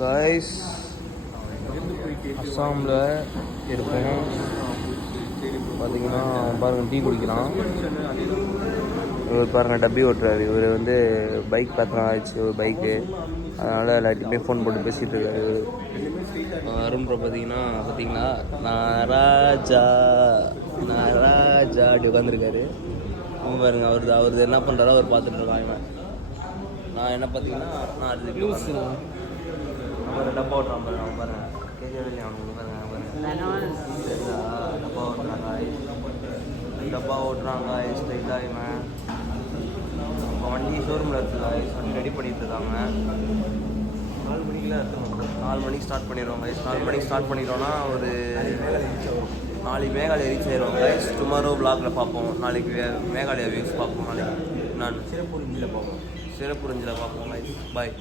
Guys அஸ்ஸாமில் இருக்கோம். பார்த்தீங்கன்னா பாருங்கள் டீ குடிக்கலாம். இவர் பாருங்கள் டப்பி ஓட்டுறாரு. இவர் வந்து பைக் பார்த்தா ஆயிடுச்சு ஒரு பைக்கு, அதனால் எல்லாத்தையுமே ஃபோன் போட்டு பேசிகிட்டு இருக்காரு. அருண் ப்ரோ பார்த்தீங்கன்னா நாராஜா அப்படி உட்காந்துருக்காரு. பாருங்க அவரது என்ன பண்ணுறாரோ அவர் பார்த்துட்டு இருக்காங்க. நான் என்ன பார்த்தீங்கன்னா நான் அது அவர் டப்பா ஓட்டுறான் பாருங்க. அவன் பாருங்க கேட்கவே அவங்க டப்பா ஓட்டுறாங்க ஸ்ட்ரைட்டாக. இவன் வண்டி ஷோரூமில் எடுத்துருக்காங்க, வண்டி ரெடி பண்ணிட்டு இருக்காங்க. 4 மணிக்கெலாம் எடுத்துருவோம். 4 மணிக்கு ஸ்டார்ட் பண்ணிடுவாங்க. 4 மணிக்கு ஸ்டார்ட் பண்ணிட்டோன்னா ஒரு நாளைக்கு மேகாலயா ரீச் ஆயிடுவாங்க. டுமாரோ பிளாகில் பார்ப்போம். நாளைக்கு மேகாலயா வியூஸ் பார்ப்போம். நாளைக்கு நான் சிறப்புரிஞ்சில் பார்ப்போம். பாய்.